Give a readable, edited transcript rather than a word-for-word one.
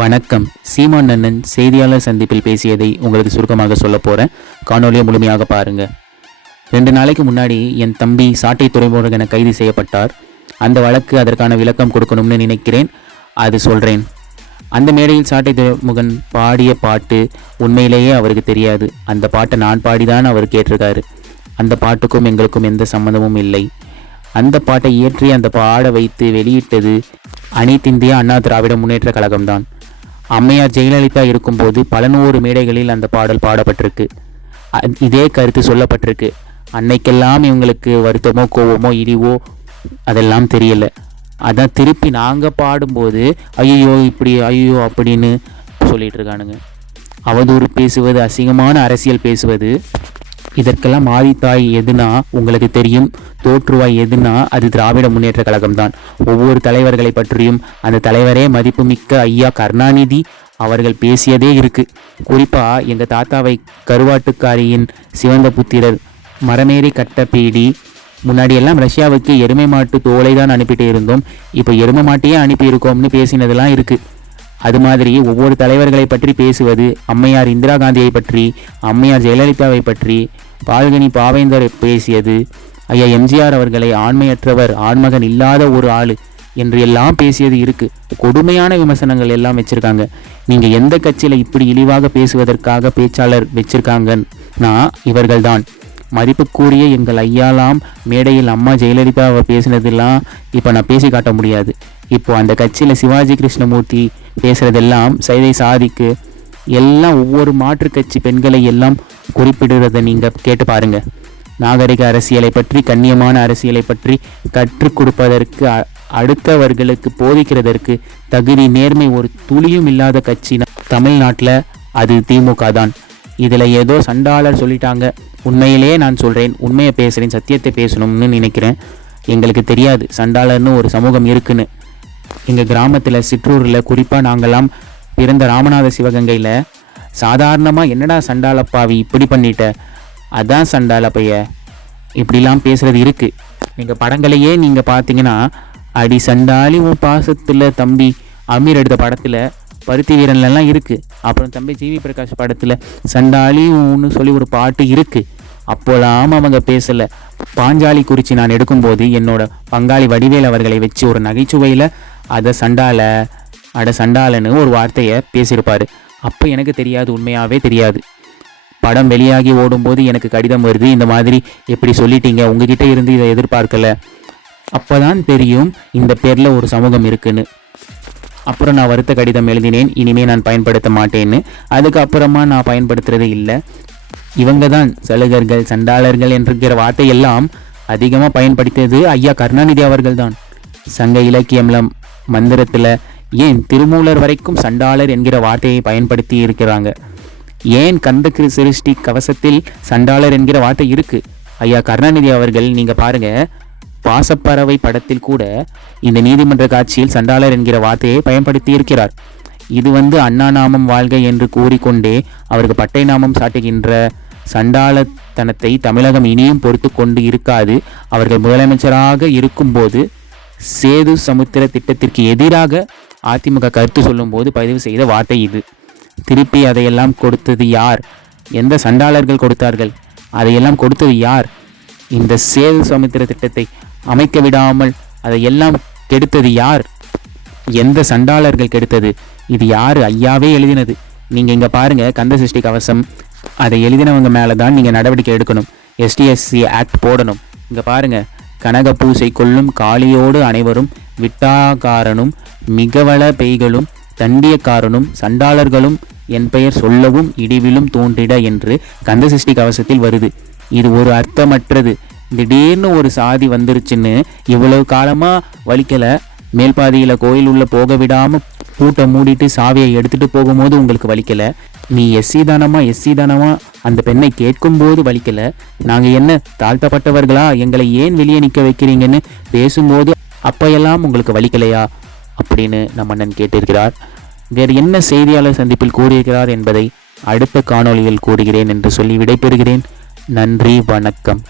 வணக்கம். சீமான் அண்ணன் செய்தியாளர் சந்திப்பில் பேசியதை உங்களுக்கு சுருக்கமாக சொல்ல போகிறேன். காணொலியை முழுமையாக பாருங்கள். 2 நாளைக்கு முன்னாடி என் தம்பி சாட்டை துறைமுருகன் என கைது செய்யப்பட்டார். அந்த வழக்கு அதற்கான விளக்கம் கொடுக்கணும்னு நினைக்கிறேன். அது சொல்கிறேன். அந்த மேடையில் சாட்டை துறைமுருகன் பாடிய பாட்டு உண்மையிலேயே அவருக்கு தெரியாது. அந்த பாட்டை நான் பாடிதான் அவர் கேட்டிருக்காரு. அந்த பாட்டுக்கும் எங்களுக்கும் எந்த சம்மந்தமும் இல்லை. அந்த பாட்டை இயற்றி அந்த பாட வைத்து வெளியிட்டது அனைத்திந்திய அண்ணா திராவிட முன்னேற்ற கழகம்தான். அம்மையார் ஜெயலலிதா இருக்கும்போது பல 100 மேடைகளில் அந்த பாடல் பாடப்பட்டிருக்கு. இதே கருத்து சொல்லப்பட்டிருக்கு. அன்னைக்கெல்லாம் இவங்களுக்கு வருத்தமோ கோவமோ இடிவோ அதெல்லாம் தெரியல. அதான் திருப்பி நாங்கள் பாடும்போது ஐயோ இப்படி ஐயோ அப்படின்னு சொல்லிட்டு இருக்கானுங்க. அவதூறு பேசுவது, அசிங்கமான அரசியல் பேசுவது, இதற்கெல்லாம் ஆதித்தாய் எதுனா உங்களுக்கு தெரியும். தோற்றுவாய் எதுனா அது திராவிட முன்னேற்ற கழகம்தான். ஒவ்வொரு தலைவர்களை பற்றியும் அந்த தலைவரே மதிப்புமிக்க ஐயா கருணாநிதி அவர்கள் பேசியதே இருக்குது. குறிப்பாக எங்கள் தாத்தாவை கருவாட்டுக்காரியின் சிவந்த புத்திரர் மரமேறி கட்ட பீடி முன்னாடியெல்லாம் ரஷ்யாவுக்கு எருமை மாட்டு தோலை தான் அனுப்பிட்டு இருந்தோம், இப்போ எருமை மாட்டையே அனுப்பியிருக்கோம்னு பேசினதெல்லாம் இருக்குது. அது மாதிரி ஒவ்வொரு தலைவர்களை பற்றி பேசுவது, அம்மையார் இந்திரா காந்தியை பற்றி, அம்மையார் ஜெயலலிதாவை பற்றி, பால்கனி பாவேந்தர் பேசியது, ஐயா எம்ஜிஆர் அவர்களை ஆண்மையற்றவர், ஆண்மகன் இல்லாத ஒரு ஆள் என்று எல்லாம் பேசியது இருக்குது. கொடுமையான விமர்சனங்கள் எல்லாம் வச்சுருக்காங்க. நீங்கள் எந்த கட்சியில் இப்படி இழிவாக பேசுவதற்காக பேச்சாளர் வச்சுருக்காங்கன்னா இவர்கள்தான். மதிப்புக்கூறிய எங்கள் ஐயாலாம் மேடையில் அம்மா ஜெயலலிதாவை பேசினதெல்லாம் இப்போ நான் பேசி காட்ட முடியாது. இப்போது அந்த கட்சியில் சிவாஜி கிருஷ்ணமூர்த்தி பேசுகிறதெல்லாம் சைதை சாதிக்கு எல்லாம் ஒவ்வொரு மாற்று கட்சி பெண்களை எல்லாம் குறிப்பிடுறதை நீங்கள் கேட்டு பாருங்கள். நாகரிக அரசியலை பற்றி, கண்ணியமான அரசியலை பற்றி கற்றுக் கொடுப்பதற்கு, அடுத்தவர்களுக்கு போதிக்கிறதற்கு தகுதி நேர்மை ஒரு துளியும் இல்லாத கட்சி தமிழ்நாட்டில் அது திமுக தான். இதில் ஏதோ சண்டாளர் சொல்லிட்டாங்க. உண்மையிலேயே நான் சொல்கிறேன், உண்மையை பேசுகிறேன், சத்தியத்தை பேசணும்னு நினைக்கிறேன். எங்களுக்கு தெரியாது சண்டாளர்னு ஒரு சமூகம் இருக்குன்னு. எங்கள் கிராமத்தில் சிற்றூரில் குறிப்பாக நாங்கள்லாம் பிறந்த ராமநாத சிவகங்கையில் சாதாரணமாக என்னடா சண்டாளப்பாவி இப்படி பண்ணிட்ட, அதான் சண்டாள பைய, இப்படிலாம் பேசுகிறது இருக்குது. நீங்கள் படங்களையே நீங்கள் பார்த்தீங்கன்னா அடி சண்டாளி உன் பாசத்தில் தம்பி அமீர் எடுத்த படத்தில் பருத்தி வீரன்லாம் இருக்குது. அப்புறம் தம்பி ஜிவி பிரகாஷ் படத்தில் சண்டாளி ஒன்று சொல்லி ஒரு பாட்டு இருக்குது. அப்போலாம் அவங்க பேசலை. பாஞ்சாலி குறித்து நான் எடுக்கும்போது என்னோட பங்காளி வடிவேல் அவர்களை வச்சு ஒரு நகைச்சுவையில் அதை சண்டாலன்னு ஒரு வார்த்தையை பேசியிருப்பார். அப்போ எனக்கு தெரியாது, உண்மையாகவே தெரியாது. படம் வெளியாகி ஓடும்போது எனக்கு கடிதம் வருது, இந்த மாதிரி எப்படி சொல்லிட்டீங்க, உங்ககிட்ட இருந்து இதை எதிர்பார்க்கல. அப்போ தான் தெரியும் இந்த பேரில் ஒரு சமூகம் இருக்குன்னு. அப்புறம் நான் வருத்த கடிதம் எழுதினேன், இனிமேல் நான் பயன்படுத்த மாட்டேன்னு. அதுக்கப்புறமா நான் பயன்படுத்துகிறதே இல்லை. இவங்க தான் சலுகர்கள், சண்டாளர்கள் என்கிற வார்த்தையெல்லாம் அதிகமாக பயன்படுத்தியது ஐயா கருணாநிதி அவர்கள் தான். சங்க இலக்கியம்ல மந்திரத்தில் ஏன் திருமூலர் வரைக்கும் சண்டாளர் என்கிற வார்த்தையை பயன்படுத்தி இருக்கிறாங்க. ஏன் கந்த சிருஷ்டி கவசத்தில் சண்டாளர் என்கிற வார்த்தை இருக்குது. ஐயா கருணாநிதி அவர்கள் நீங்கள் பாருங்கள், பாசப்பறவை படத்தில் கூட இந்த நீதிமன்ற காட்சியில் சண்டாளர் என்கிற வார்த்தையை பயன்படுத்தி இருக்கிறார். இது அண்ணா நாமம் வாழ்க என்று கூறிக்கொண்டே அவருக்கு பட்டை நாமம் சாட்டுகின்ற சண்டாளத்தனத்தை தமிழகம் இனியும் பொறுத்து கொண்டு இருக்காது. அவர்கள் முதலமைச்சராக இருக்கும்போது சேது சமுத்திர திட்டத்திற்கு எதிராக அதிமுக கருத்து சொல்லும்போது பதிவு செய்த வார்த்தை இது. திருப்பி அதையெல்லாம் கொடுத்தது யார்? எந்த சண்டாளர்கள் கொடுத்தார்கள்? அதையெல்லாம் கொடுத்தது யார்? இந்த சேது சமுத்திர திட்டத்தை அமைக்க விடாமல் அதையெல்லாம் கெடுத்தது யார்? எந்த சண்டாளர்கள் கெடுத்தது? இது யார்? ஐயாவே எழுதினது. நீங்கள் இங்கே பாருங்கள், கந்த சிருஷ்டி கவசம் அதை எழுதினவங்க மேலே தான் நீங்கள் நடவடிக்கை எடுக்கணும். STSC ஆக்ட் போடணும். இங்கே பாருங்கள், கனக பூசை கொள்ளும் காளியோடு அனைவரும் விட்டாகாரனும் மிகவள பெய்களும் தண்டியக்காரனும் சண்டாளர்களும் என் பெயர் சொல்லவும் இடிவிலும் தோன்றிட என்று கந்த சிருஷ்டி கவசத்தில் வருது. இது ஒரு அர்த்தமற்றது. திடீர்னு ஒரு சாதி வந்துருச்சுன்னு இவ்வளவு காலமாக வலிக்கலை. மேல்பாதியில் கோயில் உள்ள போக விடாமல் பூட்டை மூடிட்டு சாவியை எடுத்துகிட்டு போகும்போது உங்களுக்கு வலிக்கலை. நீ எஸ்சி தானமா அந்த பெண்ணை கேட்கும்போது வலிக்கலை. நாங்கள் என்ன தாழ்த்தப்பட்டவர்களா, எங்களை ஏன் வெளியே நிற்க வைக்கிறீங்கன்னு பேசும்போது அப்பையெல்லாம் உங்களுக்கு வலிக்கலையா அப்படின்னு நம்ம அண்ணன் கேட்டிருக்கிறார். வேறு என்ன செய்தியாளர் சந்திப்பில் கூறியிருக்கிறார் என்பதை அடுத்த காணொளியில் கூறுகிறேன் என்று சொல்லி விடைபெறுகிறேன். நன்றி, வணக்கம்.